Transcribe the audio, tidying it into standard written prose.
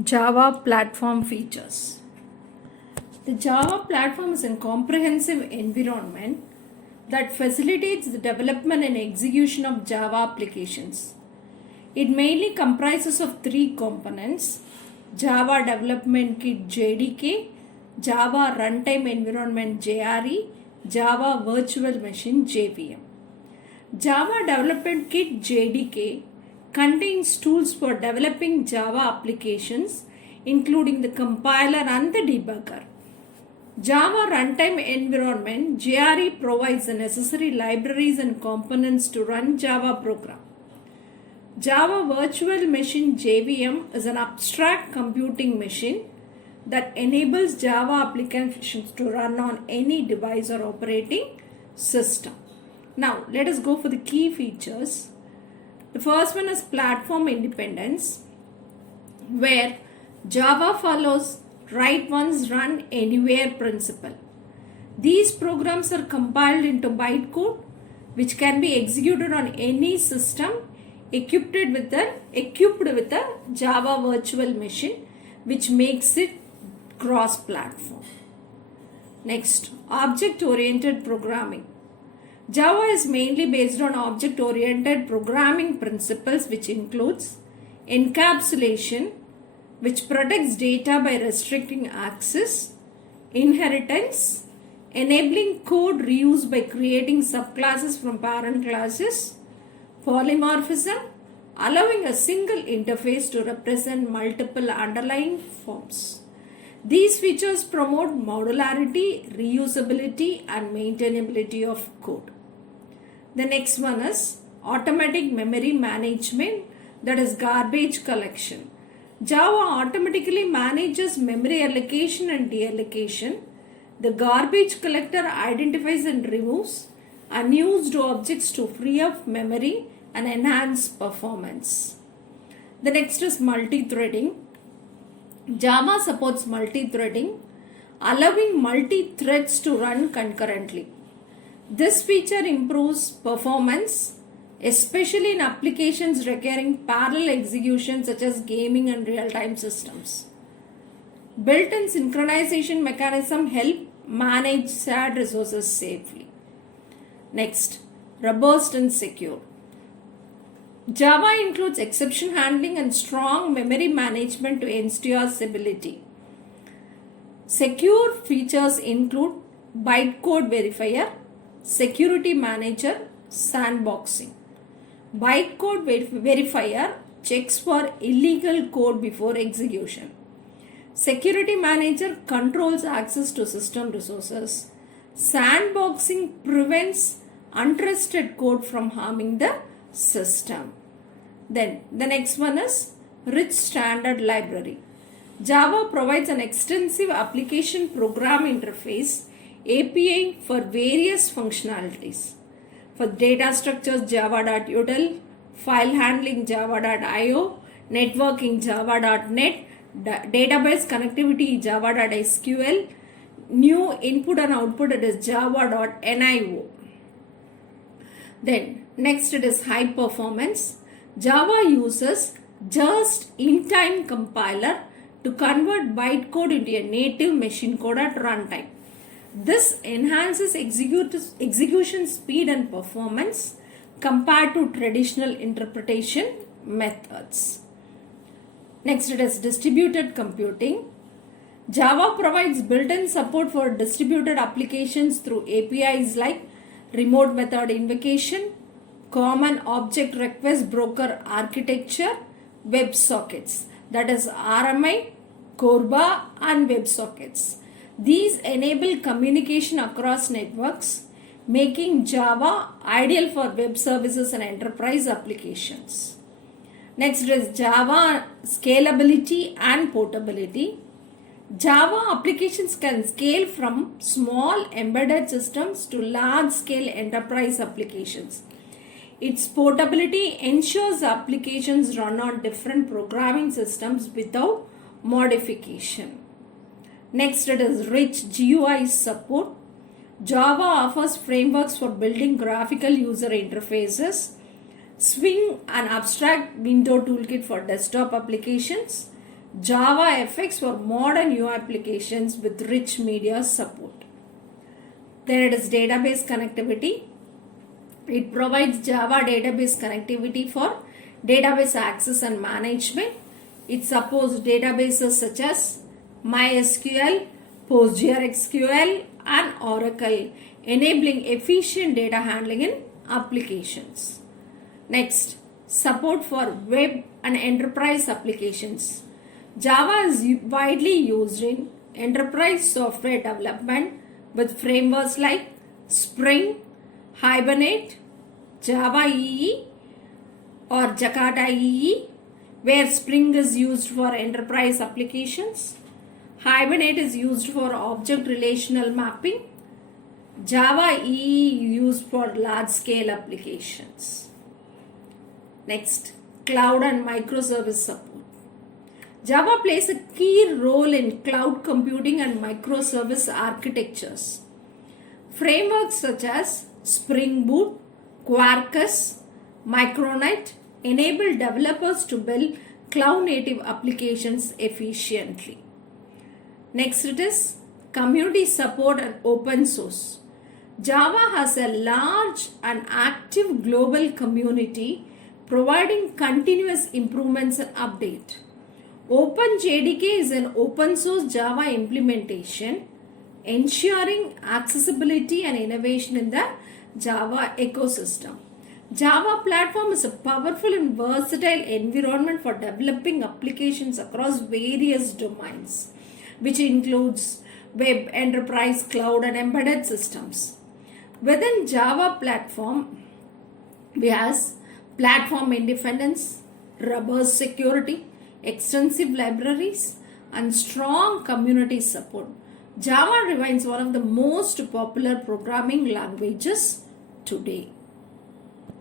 Java platform features. The Java platform is a comprehensive environment that facilitates the development and execution of Java applications. It mainly comprises of three components: Java Development Kit JDK, Java Runtime Environment JRE, Java Virtual Machine JVM. Java Development Kit JDK contains tools for developing Java applications, including the compiler and the debugger. Java Runtime Environment JRE provides the necessary libraries and components to run Java program. Java Virtual Machine JVM is an abstract computing machine that enables Java applications to run on any device or operating system. Now, let us go for the key features. The first one is platform independence, where Java follows write once, run anywhere principle. These programs are compiled into bytecode, which can be executed on any system equipped with a Java virtual machine, which makes it cross-platform. Next, object-oriented programming. Java is mainly based on object-oriented programming principles, which includes encapsulation, which protects data by restricting access, inheritance, enabling code reuse by creating subclasses from parent classes, polymorphism, allowing a single interface to represent multiple underlying forms. These features promote modularity, reusability, and maintainability of code. The next one is automatic memory management, that is garbage collection. Java automatically manages memory allocation and deallocation. The garbage collector identifies and removes unused objects to free up memory and enhance performance. The next is multi-threading. Java supports multi-threading, allowing multi-threads to run concurrently. This feature improves performance, especially in applications requiring parallel execution such as gaming and real-time systems. Built-in synchronization mechanism help manage shared resources safely. Next, robust and secure. Java includes exception handling and strong memory management to ensure stability. Secure features include bytecode verifier, security manager, sandboxing. Bytecode verifier checks for illegal code before execution. Security manager controls access to system resources. Sandboxing prevents untrusted code from harming the system. Then the next one is rich standard library. Java provides an extensive application program interface API for various functionalities. For data structures, java.util, file handling, java.io, networking, java.net, database connectivity, java.sql, new input and output, it is java.nio. Then next it is high performance. Java uses just-in-time compiler to convert bytecode into a native machine code at runtime. This enhances execution speed and performance compared to traditional interpretation methods. Next it is distributed computing. Java provides built-in support for distributed applications through APIs like remote method invocation, common object request broker architecture, WebSockets, that is RMI, Corba, and WebSockets. These enable communication across networks, making Java ideal for web services and enterprise applications. Next is Java scalability and portability. Java applications can scale from small embedded systems to large-scale enterprise applications. Its portability ensures applications run on different programming systems without modification. Next, it is rich GUI support. Java offers frameworks for building graphical user interfaces, Swing, an abstract window toolkit for desktop applications, JavaFX for modern UI applications with rich media support. Then it is database connectivity. It provides Java database connectivity for database access and management. It supports databases such as MySQL, PostgreSQL, and Oracle, enabling efficient data handling in applications. Next, support for web and enterprise applications. Java is widely used in enterprise software development with frameworks like Spring, Hibernate, Java EE or Jakarta EE, where Spring is used for enterprise applications. Hibernate is used for object relational mapping. Java EE used for large scale applications. Next, cloud and microservice support. Java plays a key role in cloud computing and microservice architectures. Frameworks such as Spring Boot, Quarkus, Micronaut enable developers to build cloud-native applications efficiently. Next it is community support and open source. Java has a large and active global community providing continuous improvements and update. OpenJDK is an open source Java implementation ensuring accessibility and innovation in the Java ecosystem. Java platform is a powerful and versatile environment for developing applications across various domains, which includes web, enterprise, cloud, and embedded systems. Within Java platform, we have platform independence, robust security, extensive libraries, and strong community support. Java remains one of the most popular programming languages today.